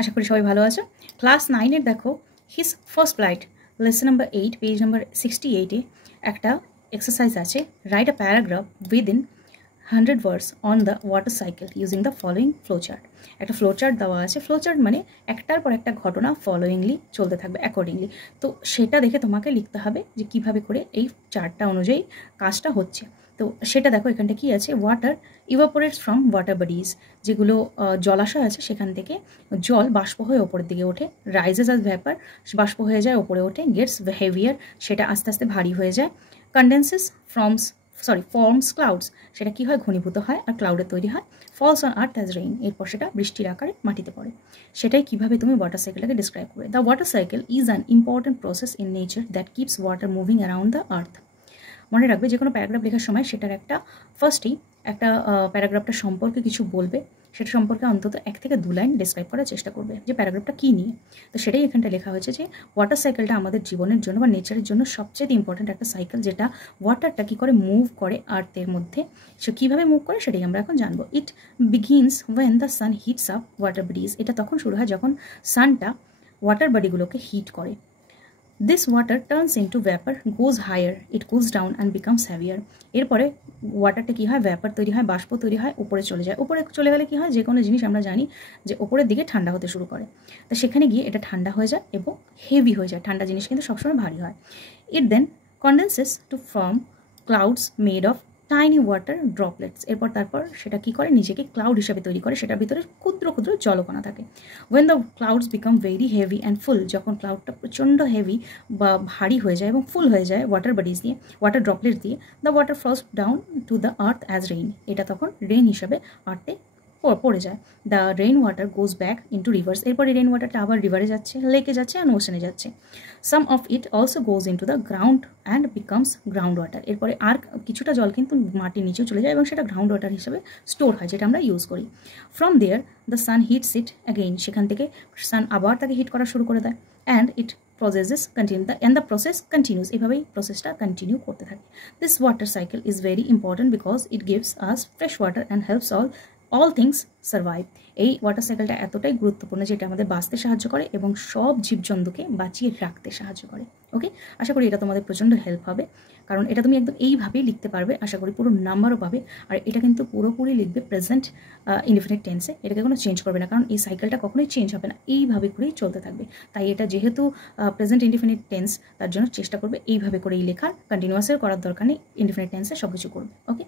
আশা করি সবাই ভালো আছো। ক্লাস 9-এর দেখো his first flight lesson number 8 page number 68-এ একটা এক্সারসাইজ আছে। Write a paragraph within 100 words on the water cycle using the following flowchart. একটা ফ্লোচার্ট দেওয়া আছে। ফ্লোচার্ট মানে একটার পর একটা ঘটনা ফলোয়িংলি চলতে থাকবে অ্যাকর্ডিংলি। তো সেটা দেখে তোমাকে লিখতে হবে যে কিভাবে করে এই চার্টটা অনুযায়ী কাজটা হচ্ছে। তো সেটা দেখো এখানটা কি আছে, ওয়াটার ইভাপোরেটস ফ্রম ওয়াটার বডিজ, যেগুলো জলাশয় আছে সেখান থেকে জল বাষ্প হয়ে ওপরের দিকে ওঠে। রাইজেস অ্যাজ ভ্যাপার, বাষ্প হয়ে যায় ওপরে ওঠে। গেটস হেভিয়ার, সেটা আস্তে আস্তে ভারী হয়ে যায়। কন্ডেন্সেস ফর্মস ক্লাউডস, সেটা কি হয় ঘনীভূত হয় আর ক্লাউডের তৈরি হয়। Falls on earth as rain, এরপর সেটা বৃষ্টির আকারে মাটিতে পড়ে। সেটাই কিভাবে তুমি ওয়াটার সাইকেলটাকে ডিসক্রাইব করবে। The water cycle is an important process in nature that keeps water moving around the earth. মনে রাখবে যে কোনো প্যারাগ্রাফ লেখার সময় সেটার ফার্স্টেই একটা প্যারাগ্রাফটা সম্পর্কে কিছু বলবে, সেটা সম্পর্কে অন্তত 1 থেকে 2 লাইন ডিসক্রাইব করার চেষ্টা করবে যে প্যারাগ্রাফটা কী নিয়ে। তো সেটাই এখানটা লেখা হয়েছে যে ওয়াটার সাইকেলটা আমাদের জীবনের জন্য বা নেচারের জন্য সবচেয়ে ইম্পর্ট্যান্ট একটা সাইকেল, যেটা ওয়াটারটা কী করে মুভ করে আর্থের মধ্যে। সে কীভাবে মুভ করে সেটাই আমরা এখন জানবো। It begins when the sun hits up water bodies, এটা তখন শুরু হয় যখন সানটা ওয়াটার বডিগুলোকে হিট করে। This water turns into vapor, goes higher, it cools down and becomes heavier. এরপরে ওয়াটারটা কী হয়, ভ্যাপার তৈরি হয়, বাষ্প তৈরি হয়, উপরে চলে যায়। উপরে চলে গেলে কী হয়, যে কোনো জিনিস আমরা জানি যে উপরের দিকে ঠান্ডা হতে শুরু করে। তো সেখানে গিয়ে এটা ঠান্ডা হয়ে যায় এবং হেভি হয়ে যায়। ঠান্ডা জিনিস কিন্তু সবসময় ভারী হয়। It then condenses to form clouds made of tiny water droplets. তারপর সেটা কী করে, নিজেকে ক্লাউড হিসাবে তৈরি করে। সেটার ভিতরে ক্ষুদ্র ক্ষুদ্র জলকণা থাকে। When the clouds become very heavy and full, যখন ক্লাউডটা প্রচণ্ড হেভি বা ভারী হয়ে যায় এবং ফুল হয়ে যায় ওয়াটার বডিজ দিয়ে, ওয়াটার ড্রপলেটস দিয়ে, the water falls down to the earth as rain, এটা তখন রেইন হিসাবে আর্থে পড়ে যায়। The rain water goes back into rivers, এরপর এই রেইন ওয়াটারটা আবার রিভারে যাচ্ছে, লেকে যাচ্ছে অ্যান্ড ওশানে যাচ্ছে। Some of it also goes into the ground and becomes ground water, এরপরে আর কিছুটা জল কিন্তু মাটির নিচেও চলে যায় এবং সেটা গ্রাউন্ড ওয়াটার হিসাবে স্টোর হয়, যেটা আমরা ইউজ করি। From there the sun hits it again, সেখান থেকে সান আবার তাকে হিট করা শুরু করে দেয়। And it the process continues, এভাবেই প্রসেসটা কন্টিনিউ করতে থাকে। This water cycle is very important because it gives us fresh water and helps all things survive. এই ওয়াটার সাইকেলটা এতটাই গুরুত্বপূর্ণ যে এটা আমাদের বাঁচতে সাহায্য করে এবং সব জীবজন্তুকে বাঁচিয়ে রাখতে সাহায্য করে। ওকে, আশা করি এটা তোমাদের প্রচণ্ড হেল্প হবে, কারণ এটা তুমি একদম এইভাবেই লিখতে পারবে। আশা করি পুরো নাম্বারও পাবে। আর এটা কিন্তু পুরোপুরি লিখবে প্রেজেন্ট ইনডিফিনিট টেন্সে, এটাকে কোনো চেঞ্জ করবে না, কারণ এই সাইকেলটা কখনোই চেঞ্জ হবে না, এইভাবে করেই চলতে থাকবে। তাই এটা যেহেতু প্রেজেন্ট ইনডিফিনিট টেন্স, তার জন্য চেষ্টা করবে এইভাবে করেই লেখার। কন্টিনিউয়াসের করার দরকার নেই, ইনডিফিনিট টেন্সে সব কিছু করবে। ওকে।